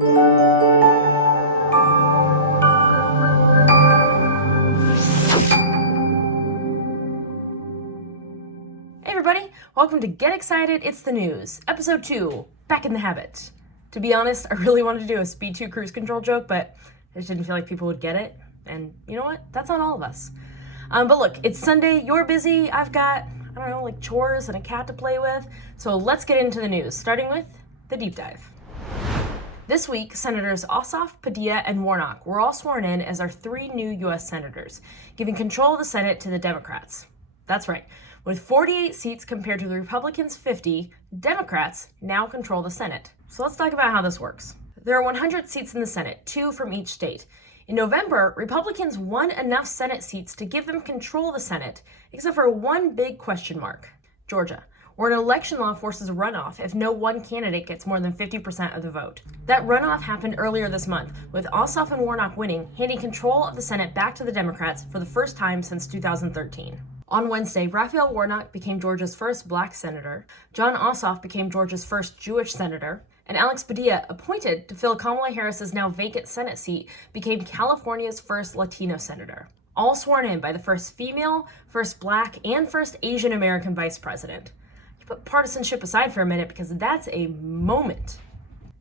Hey everybody, welcome to Get Excited, It's the News, Episode 2, Back in the Habit. To be honest, I really wanted to do a Speed 2 cruise control joke, but I just didn't feel like people would get it, and you know what? That's on all of us. But look, it's Sunday, you're busy, I've got, like chores and a cat to play with, so let's get into the news, starting with the deep dive. This week, Senators Ossoff, Padilla, and Warnock were all sworn in as our 3 new U.S. senators, giving control of the Senate to the Democrats. That's right. With 48 seats compared to the Republicans' 50, Democrats now control the Senate. So let's talk about how this works. There are 100 seats in the Senate, 2 from each state. In November, Republicans won enough Senate seats to give them control of the Senate, except for one big question mark: Georgia, where an election law forces a runoff if no one candidate gets more than 50% of the vote. That runoff happened earlier this month, with Ossoff and Warnock winning, handing control of the Senate back to the Democrats for the first time since 2013. On Wednesday, Raphael Warnock became Georgia's first black senator, John Ossoff became Georgia's first Jewish senator, and Alex Padilla, appointed to fill Kamala Harris's now vacant Senate seat, became California's first Latino senator. All sworn in by the first female, first black, and first Asian American vice president. You put partisanship aside for a minute because that's a moment.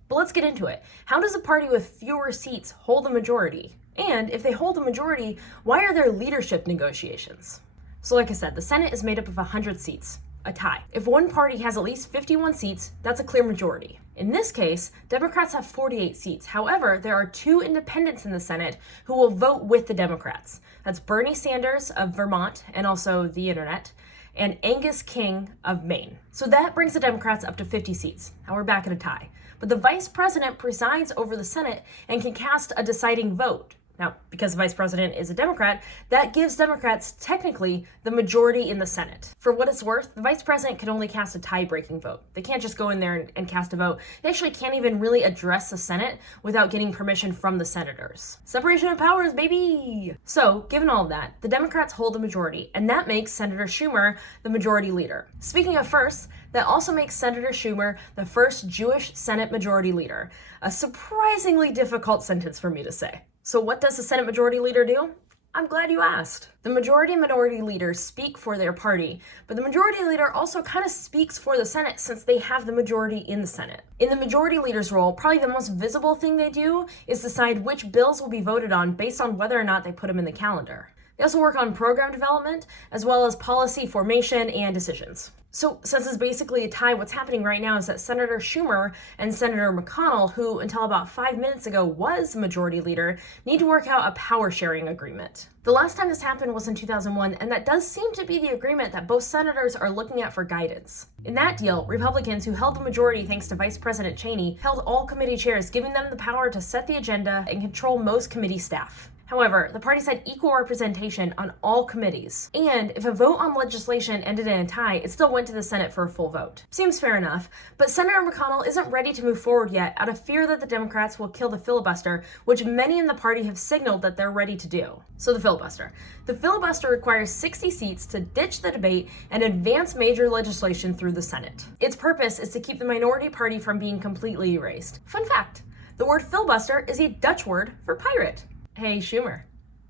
But let's get into it. How does a party with fewer seats hold a majority? And if they hold a majority, why are there leadership negotiations? So like I said, the Senate is made up of 100 seats, a tie. If one party has at least 51 seats, that's a clear majority. In this case, Democrats have 48 seats. However, there are 2 independents in the Senate who will vote with the Democrats. That's Bernie Sanders of Vermont and also the internet, and Angus King of Maine. So that brings the Democrats up to 50 seats. Now we're back at a tie. But the vice president presides over the Senate and can cast a deciding vote. Now, because the vice president is a Democrat, that gives Democrats technically the majority in the Senate. For what it's worth, the vice president can only cast a tie-breaking vote. They can't just go in there and cast a vote. They actually can't even really address the Senate without getting permission from the senators. Separation of powers, baby! So, given all of that, the Democrats hold the majority, and that makes Senator Schumer the majority leader. Speaking of first, that also makes Senator Schumer the first Jewish Senate majority leader. A surprisingly difficult sentence for me to say. So what does the Senate Majority Leader do? I'm glad you asked. The majority and minority leaders speak for their party, but the majority leader also kind of speaks for the Senate since they have the majority in the Senate. In the majority leader's role, probably the most visible thing they do is decide which bills will be voted on based on whether or not they put them in the calendar. They also work on program development, as well as policy formation and decisions. So since it's basically a tie, what's happening right now is that Senator Schumer and Senator McConnell, who until about 5 minutes ago was majority leader, need to work out a power sharing agreement. The last time this happened was in 2001, and that does seem to be the agreement that both senators are looking at for guidance. In that deal, Republicans, who held the majority thanks to Vice President Cheney, held all committee chairs, giving them the power to set the agenda and control most committee staff. However, the parties had equal representation on all committees, and if a vote on legislation ended in a tie, it still went to the Senate for a full vote. Seems fair enough, but Senator McConnell isn't ready to move forward yet out of fear that the Democrats will kill the filibuster, which many in the party have signaled that they're ready to do. So the filibuster. The filibuster requires 60 seats to ditch the debate and advance major legislation through the Senate. Its purpose is to keep the minority party from being completely erased. Fun fact, the word filibuster is a Dutch word for pirate. Hey, Schumer.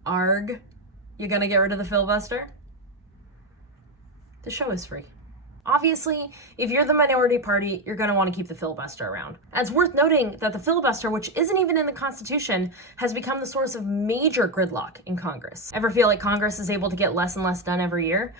Arg. You gonna get rid of the filibuster? The show is free. Obviously, if you're the minority party, you're gonna want to keep the filibuster around. And it's worth noting that the filibuster, which isn't even in the Constitution, has become the source of major gridlock in Congress. Ever feel like Congress is able to get less and less done every year?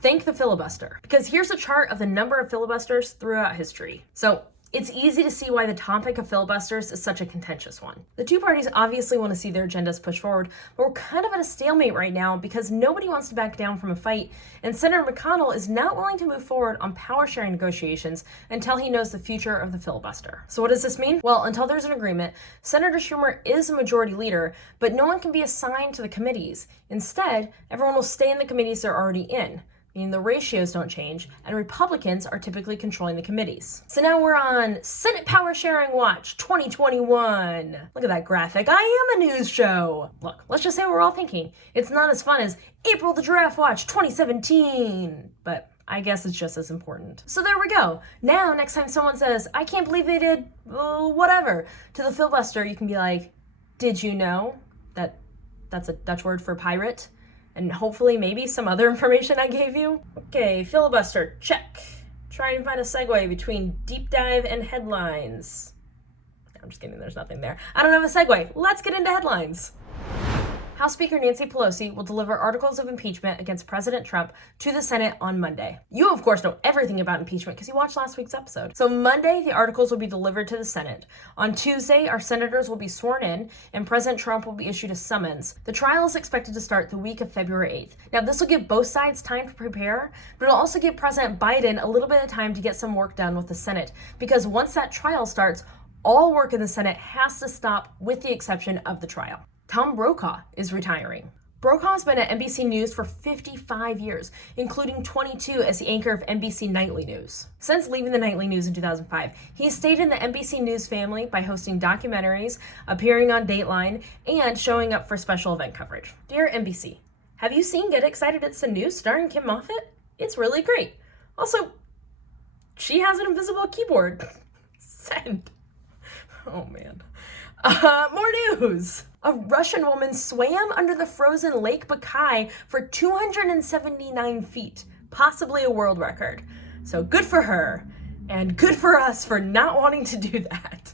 Thank the filibuster. Because here's a chart of the number of filibusters throughout history. So, it's easy to see why the topic of filibusters is such a contentious one. The 2 parties obviously want to see their agendas pushed forward, but we're kind of at a stalemate right now because nobody wants to back down from a fight, and Senator McConnell is not willing to move forward on power sharing negotiations until he knows the future of the filibuster. So what does this mean? Well, until there's an agreement, Senator Schumer is a majority leader, but no one can be assigned to the committees. Instead, everyone will stay in the committees they're already in, meaning the ratios don't change, and Republicans are typically controlling the committees. So now we're on Senate Power Sharing Watch 2021. Look at that graphic. I am a news show. Look, let's just say what we're all thinking. It's not as fun as April the Giraffe Watch 2017. But I guess it's just as important. So there we go. Now, next time someone says, I can't believe they did whatever to the filibuster, you can be like, did you know that that's a Dutch word for pirate? And hopefully maybe some other information I gave you. Okay, filibuster, check. Try and find a segue between deep dive and headlines. I'm just kidding, there's nothing there. I don't have a segue. Let's get into headlines. House Speaker Nancy Pelosi will deliver articles of impeachment against President Trump to the Senate on Monday. You, of course, know everything about impeachment because you watched last week's episode. So Monday, the articles will be delivered to the Senate. On Tuesday, our senators will be sworn in, and President Trump will be issued a summons. The trial is expected to start the week of February 8th. Now, this will give both sides time to prepare, but it'll also give President Biden a little bit of time to get some work done with the Senate, because once that trial starts, all work in the Senate has to stop with the exception of the trial. Tom Brokaw is retiring. Brokaw has been at NBC News for 55 years, including 22 as the anchor of NBC Nightly News. Since leaving the Nightly News in 2005, he's stayed in the NBC News family by hosting documentaries, appearing on Dateline, and showing up for special event coverage. Dear NBC, have you seen Get Excited It's the News starring Kim Moffitt? It's really great. Also, she has an invisible keyboard. Send. Oh man. More news. A Russian woman swam under the frozen Lake Brokaw for 279 feet, possibly a world record. So good for her, and good for us for not wanting to do that.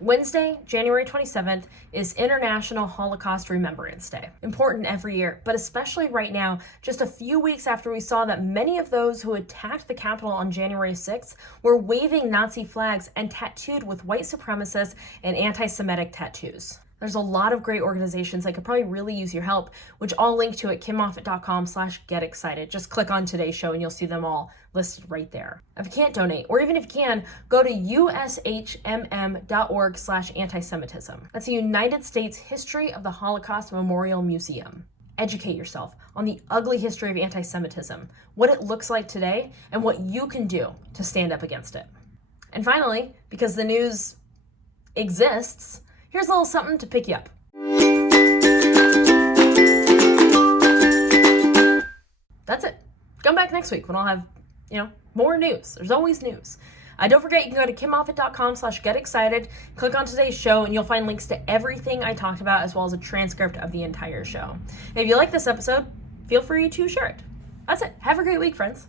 Wednesday, January 27th, is International Holocaust Remembrance Day. Important every year, but especially right now, just a few weeks after we saw that many of those who attacked the Capitol on January 6th were waving Nazi flags and tattooed with white supremacist and anti-Semitic tattoos. There's a lot of great organizations that could probably really use your help, which I'll link to at kimmoffitt.com/getexcited. Just click on today's show and you'll see them all listed right there. If you can't donate, or even if you can, go to ushmm.org/antisemitism. That's the United States History of the Holocaust Memorial Museum. Educate yourself on the ugly history of anti-Semitism, what it looks like today, and what you can do to stand up against it. And finally, because the news exists, here's a little something to pick you up. That's it. Come back next week when I'll have, more news. There's always news. Don't forget, you can go to kimmoffitt.com/getexcited, click on today's show, and you'll find links to everything I talked about, as well as a transcript of the entire show. And if you like this episode, feel free to share it. That's it. Have a great week, friends.